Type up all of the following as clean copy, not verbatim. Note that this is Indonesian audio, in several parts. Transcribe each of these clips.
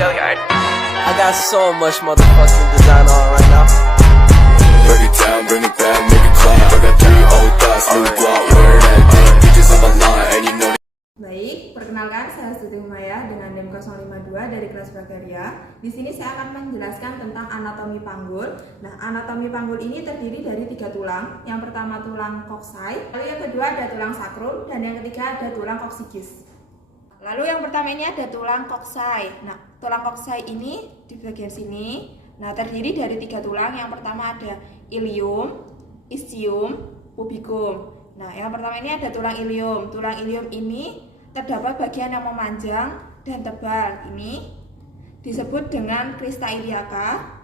I got so much motherfucking design on right now. Break it down, bring it back, make it clap. I got 3 old thoughts, new guap, where that thing. Bitches on my line, and you know. Baik, perkenalkan saya Siti Humaya dengan NIM 052 dari kelas Prakarya. Di sini saya akan menjelaskan tentang anatomi panggul. Nah, anatomi panggul ini terdiri dari 3 tulang. Yang pertama tulang koksai, lalu yang kedua ada tulang sakrum, dan yang ketiga ada tulang koksikis. Lalu yang pertama ini ada tulang koksai. Nah, tulang koksai ini di bagian sini. Nah, terdiri dari 3 tulang. Yang pertama ada ilium, ischium, pubicum. Nah, yang pertama ini ada tulang ilium. Tulang ilium ini terdapat bagian yang memanjang dan tebal. Ini disebut dengan crista iliaca.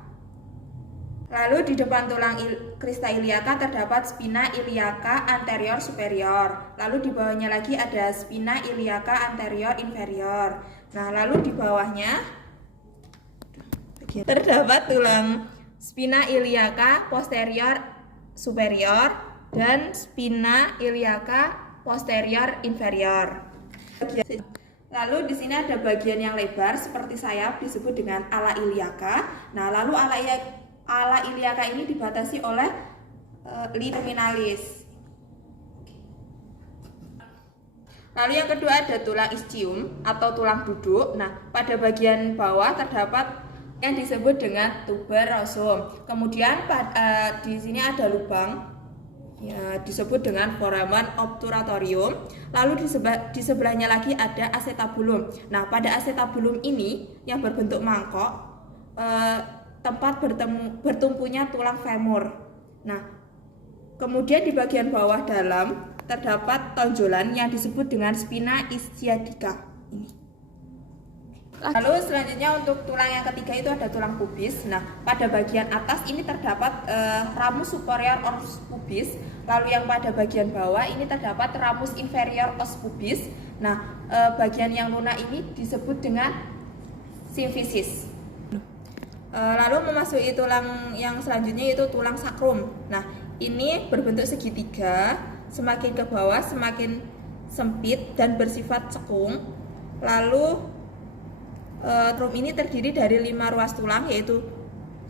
Lalu di depan tulang crista iliaca terdapat spina iliaca anterior superior. Lalu di bawahnya lagi ada spina iliaca anterior inferior. Nah, lalu di bawahnya terdapat tulang spina iliaca posterior superior dan spina iliaca posterior inferior. Lalu di sini ada bagian yang lebar seperti sayap disebut dengan ala iliaca. Nah, lalu ala iliaca ini dibatasi oleh terminalis. Lalu yang kedua ada tulang ischium atau tulang duduk. Nah, pada bagian bawah terdapat yang disebut dengan tuberosum. Kemudian di sini ada lubang ya, disebut dengan foramen obturatorium. Lalu di sebelahnya lagi ada acetabulum. Nah, pada acetabulum ini yang berbentuk mangkok, tempat bertumpunya tulang femur. Nah, kemudian di bagian bawah dalam terdapat tonjolan yang disebut dengan spina ischiadica. Ini. Lalu selanjutnya untuk tulang yang ketiga itu ada tulang pubis. Nah, pada bagian atas ini terdapat ramus superior os pubis. Lalu yang pada bagian bawah ini terdapat ramus inferior os pubis. Nah, bagian yang lunak ini disebut dengan simfisis. Lalu memasuki tulang yang selanjutnya yaitu tulang sakrum. Nah, ini berbentuk segitiga, semakin ke bawah semakin sempit dan bersifat cekung. Lalu sakrum ini terdiri dari 5 ruas tulang yaitu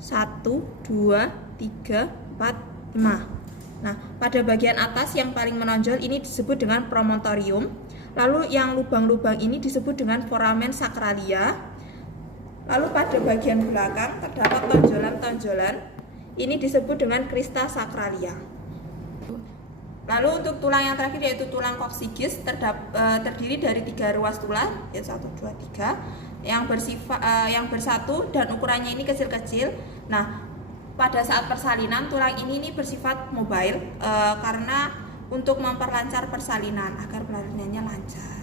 1, 2, 3, 4, 5. Nah, pada bagian atas yang paling menonjol ini disebut dengan promontorium. Lalu yang lubang-lubang ini disebut dengan foramen sacralia. Lalu pada bagian belakang terdapat tonjolan-tonjolan. Ini disebut dengan crista sacralia. Lalu untuk tulang yang terakhir yaitu tulang koksikis terdiri dari 3 ruas tulang, yaitu 1, 2, 3, yang bersatu dan ukurannya ini kecil-kecil. Nah, pada saat persalinan tulang ini bersifat mobile karena untuk memperlancar persalinan agar persalinannya lancar.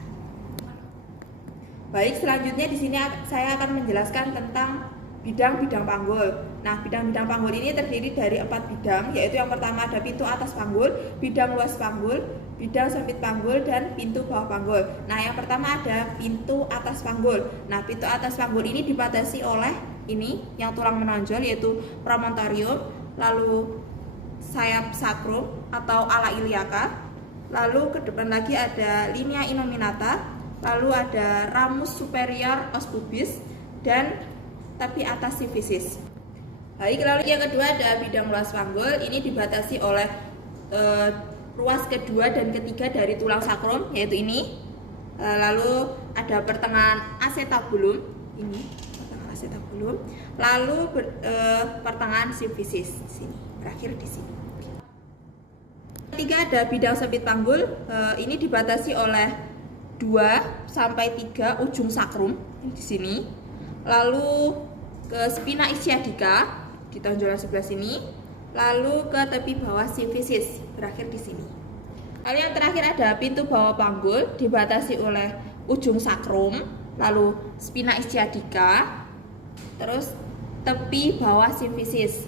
Baik, selanjutnya di sini saya akan menjelaskan tentang bidang-bidang panggul. Nah, bidang-bidang panggul ini terdiri dari 4 bidang, yaitu yang pertama ada pintu atas panggul, bidang luas panggul, bidang sempit panggul, dan pintu bawah panggul. Nah, yang pertama ada pintu atas panggul. Nah, pintu atas panggul ini dibatasi oleh ini yang tulang menonjol yaitu promontorium, lalu sayap sakrum atau ala iliaca, lalu ke depan lagi ada linea innominata, lalu ada ramus superior os pubis, dan tapi atas simfisis. Baik, lalu yang kedua ada bidang luas panggul. Ini dibatasi oleh ruas kedua dan ketiga dari tulang sakrum yaitu ini. Lalu ada pertengahan acetabulum ini, pertengahan acetabulum. Lalu pertengahan simfisis sini, berakhir di sini. Ketiga ada bidang sempit panggul. Ini dibatasi oleh 2 sampai 3 ujung sakrum di sini. Lalu ke spina ischiadica di tonjolan sebelah sini, lalu ke tepi bawah simfisis, berakhir di sini. Lalu yang terakhir ada pintu bawah panggul dibatasi oleh ujung sakrum, lalu spina ischiadica, terus tepi bawah simfisis.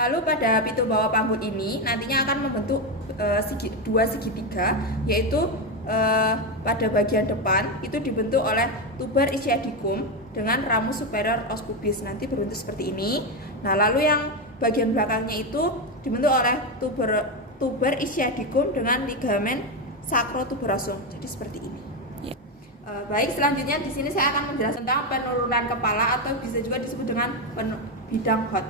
Lalu pada pintu bawah panggul ini nantinya akan membentuk 2 segitiga, yaitu pada bagian depan itu dibentuk oleh tuber ischiadicum dengan ramus superior os pubis, nanti berbentuk seperti ini. Nah, lalu yang bagian belakangnya itu dibentuk oleh tuber ischiadicum dengan ligamen sacrotuberosum, jadi seperti ini. Baik, selanjutnya di sini saya akan menjelaskan tentang penurunan kepala atau bisa juga disebut dengan bidang HOT.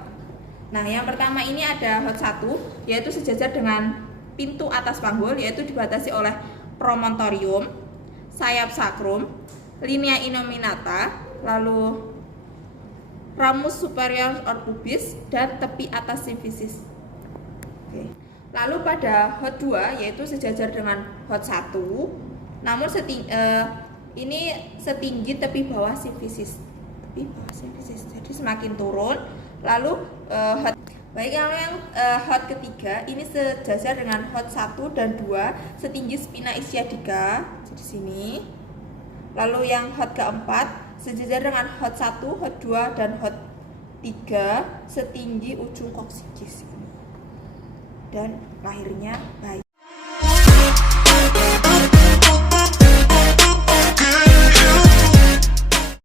Nah, yang pertama ini ada HOT 1, yaitu sejajar dengan pintu atas panggul, yaitu dibatasi oleh promontorium, sayap sakrum, linea innominata, lalu ramus superior or pubis, dan tepi atas simfisis. Oke. Lalu pada HOT 2 yaitu sejajar dengan HOT 1, namun ini setinggi tepi bawah simfisis. Jadi semakin turun. Lalu HOT yang HOT ketiga ini sejajar dengan HOT 1 dan 2, setinggi spina ischiadica di sini. Lalu yang HOT keempat sejajar dengan HOT 1, HOT 2 dan HOT 3, setinggi ujung koksikis. Dan lahirnya baik.